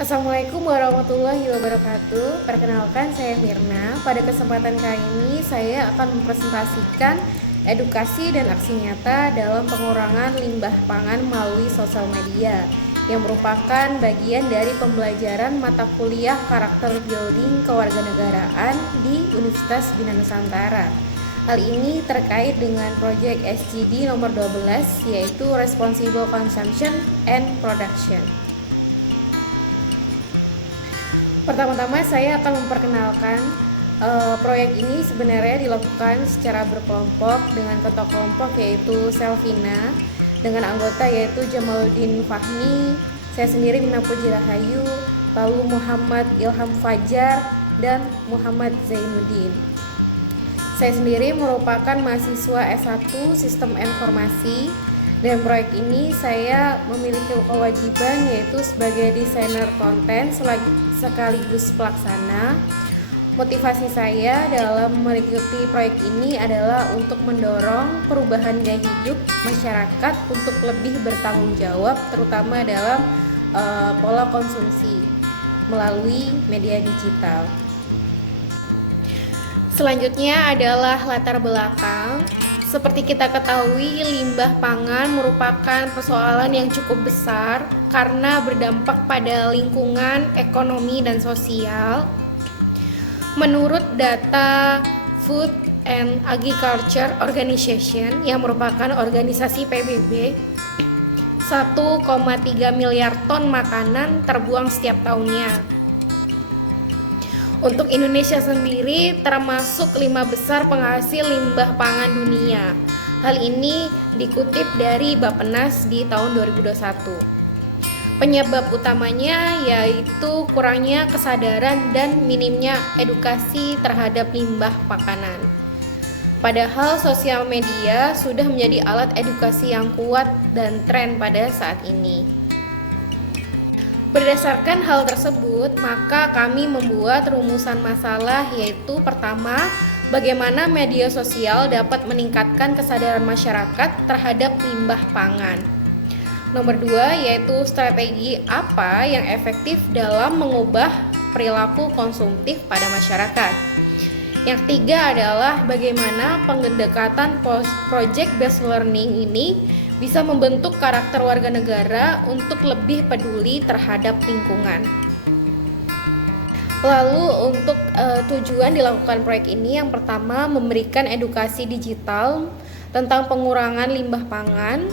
Assalamualaikum warahmatullahi wabarakatuh. Perkenalkan, saya Mirna. Pada kesempatan kali ini saya akan mempresentasikan edukasi dan aksi nyata dalam pengurangan limbah pangan melalui sosial media yang merupakan bagian dari pembelajaran mata kuliah karakter building kewarganegaraan di Universitas Bina Nusantara. Hal ini terkait dengan proyek SGD nomor 12, yaitu Responsible Consumption and Production. Pertama-tama saya akan memperkenalkan proyek ini sebenarnya dilakukan secara berkelompok dengan ketua kelompok yaitu Selvina, dengan anggota yaitu Jamaluddin Fahmi, saya sendiri Mina Puji Rahayu, lalu Muhammad Ilham Fajar, dan Muhammad Zainuddin. Saya sendiri merupakan mahasiswa S1 Sistem Informasi. Dan proyek ini saya memiliki kewajiban yaitu sebagai desainer konten sekaligus pelaksana. Motivasi saya dalam mengikuti proyek ini adalah untuk mendorong perubahan gaya hidup masyarakat untuk lebih bertanggung jawab, terutama dalam pola konsumsi melalui media digital. Selanjutnya adalah latar belakang. Seperti kita ketahui, limbah pangan merupakan persoalan yang cukup besar karena berdampak pada lingkungan, ekonomi, dan sosial. Menurut data Food and Agriculture Organization yang merupakan organisasi PBB, 1,3 miliar ton makanan terbuang setiap tahunnya. Untuk Indonesia sendiri termasuk 5 besar penghasil limbah pangan dunia. Hal ini dikutip dari Bappenas di tahun 2021. Penyebab utamanya yaitu kurangnya kesadaran dan minimnya edukasi terhadap limbah makanan. Padahal sosial media sudah menjadi alat edukasi yang kuat dan tren pada saat ini. Berdasarkan hal tersebut, maka kami membuat rumusan masalah yaitu pertama, bagaimana media sosial dapat meningkatkan kesadaran masyarakat terhadap limbah pangan. Nomor 2, yaitu strategi apa yang efektif dalam mengubah perilaku konsumtif pada masyarakat. Yang ketiga adalah bagaimana pendekatan project based learning ini bisa membentuk karakter warga negara untuk lebih peduli terhadap lingkungan. Lalu untuk tujuan dilakukan proyek ini, yang pertama memberikan edukasi digital tentang pengurangan limbah pangan,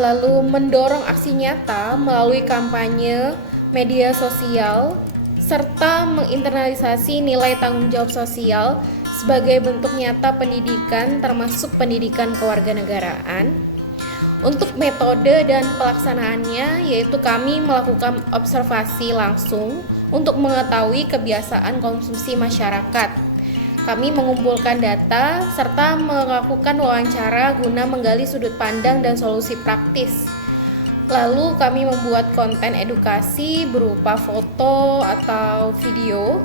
lalu mendorong aksi nyata melalui kampanye media sosial, serta menginternalisasi nilai tanggung jawab sosial sebagai bentuk nyata pendidikan termasuk pendidikan kewarganegaraan. Untuk metode dan pelaksanaannya yaitu kami melakukan observasi langsung untuk mengetahui kebiasaan konsumsi masyarakat. Kami mengumpulkan data serta melakukan wawancara guna menggali sudut pandang dan solusi praktis. Lalu kami membuat konten edukasi berupa foto atau video.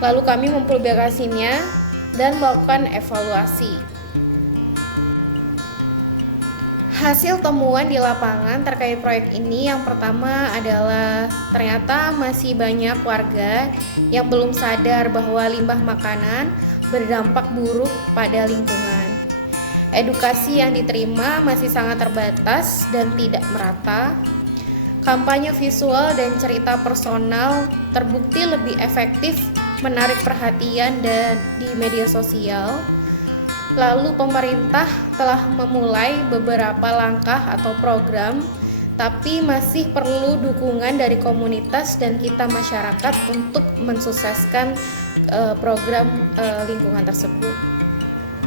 Lalu kami mempublikasinya dan melakukan evaluasi. Hasil temuan di lapangan terkait proyek ini yang pertama adalah ternyata masih banyak warga yang belum sadar bahwa limbah makanan berdampak buruk pada lingkungan. Edukasi yang diterima masih sangat terbatas dan tidak merata. Kampanye visual dan cerita personal terbukti lebih efektif menarik perhatian dan di media sosial. Lalu pemerintah telah memulai beberapa langkah atau program, tapi masih perlu dukungan dari komunitas dan kita masyarakat untuk mensukseskan program lingkungan tersebut.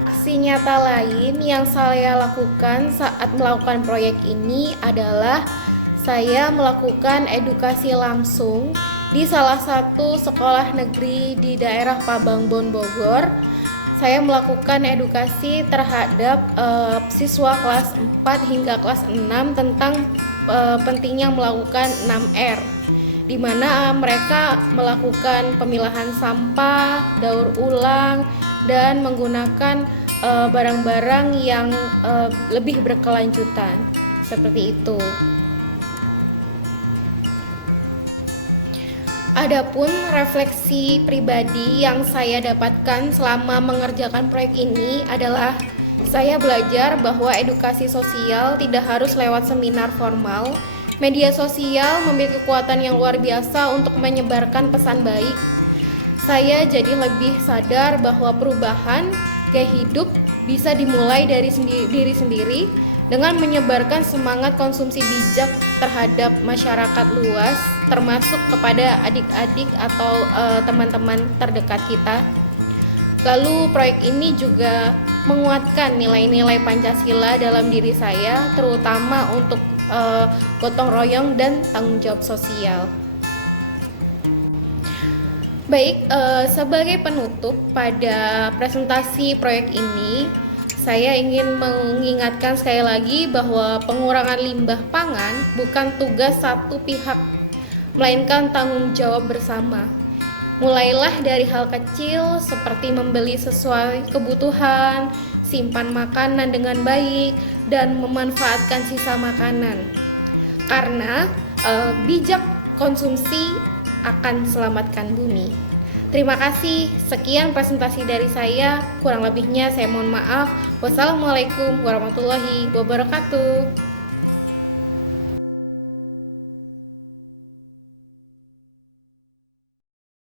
Aksi nyata lain yang saya lakukan saat melakukan proyek ini adalah saya melakukan edukasi langsung di salah satu sekolah negeri di daerah Pabangbon, Bogor. Saya melakukan edukasi terhadap siswa kelas 4 hingga kelas 6 tentang pentingnya melakukan 6R, di mana mereka melakukan pemilahan sampah, daur ulang, dan menggunakan barang-barang yang lebih berkelanjutan, seperti itu. Adapun refleksi pribadi yang saya dapatkan selama mengerjakan proyek ini adalah saya belajar bahwa edukasi sosial tidak harus lewat seminar formal. Media sosial memiliki kekuatan yang luar biasa untuk menyebarkan pesan baik. Saya jadi lebih sadar bahwa perubahan gaya hidup bisa dimulai dari diri sendiri dengan menyebarkan semangat konsumsi bijak terhadap masyarakat luas, termasuk kepada adik-adik atau teman-teman terdekat kita. Lalu proyek ini juga menguatkan nilai-nilai Pancasila dalam diri saya, terutama untuk gotong royong dan tanggung jawab sosial. Baik, sebagai penutup pada presentasi proyek ini, saya ingin mengingatkan sekali lagi bahwa pengurangan limbah pangan bukan tugas satu pihak, melainkan tanggung jawab bersama. Mulailah dari hal kecil seperti membeli sesuai kebutuhan, simpan makanan dengan baik, dan memanfaatkan sisa makanan. Karena bijak konsumsi akan selamatkan bumi. Terima kasih, sekian presentasi dari saya, kurang lebihnya saya mohon maaf. Wassalamualaikum warahmatullahi wabarakatuh.